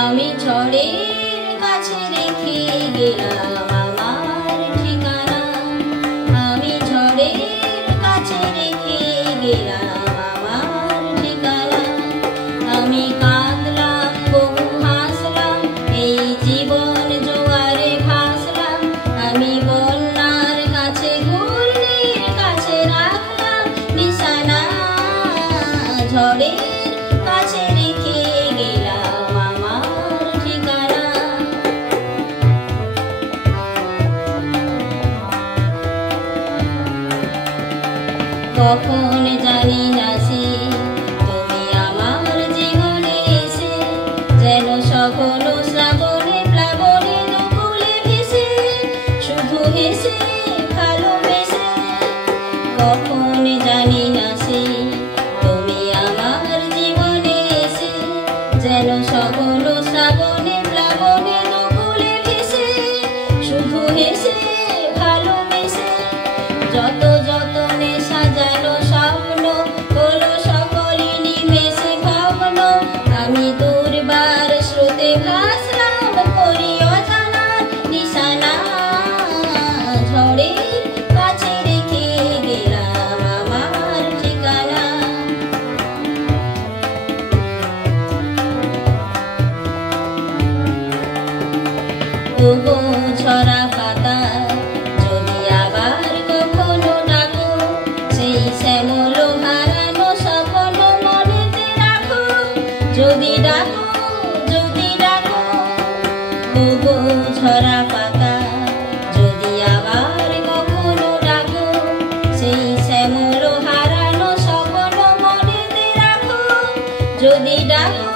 আমি ঝড়ের কাছে রেখে গেলাম আমার ঠিকানা। আমি ঝড়ের কাছে রেখে গেলাম আমার ঠিকানা। আমি কাঁদলাম বহু হাসলাম, এই জীবন জোয়ারে ভাসলাম। আমি বন্যার কাছে ঘূর্ণির কাছে রাখলাম নিশানা। ঝড়ের কাছে রেখে গেলাম আমার ঠিকানা। কখন জানি না সে তুমি আমার জীবনে এসে, যেন সকল শ্রাবণে প্লাবনে দুকুলে ভেসে, শুধু হেসে ভালোবেসে। কখন জানি না সে তুমি আমার জীবনে এসে, যেন সকল শ্রাবণে প্লাবনে দুকুলে ভেসে, শুধু হেসে ভালোবেসে। যত যতনে সাজানো স্বপ্ন হলো সকলই নিমেষে ভগ্ন। আমি দুর্বার স্রোতে ভাসলাম করি অজানার নিশানা। ঝড়ের কাছে রেখে গেলাম আমার ঠিকানা। ওগো ঝরা পাতা যদি আবার কখনো ডাকো, সেই শ্যামল হারানো স্বপ্ন মনেতে রাখো। যদি ডাকো, যদি ডাকো, ওগো ঝরা পাতা যদি আবার কখনো ডাকো, সেই শ্যামল হারানো স্বপ্ন মনেতে রাখো। যদি ডাকো,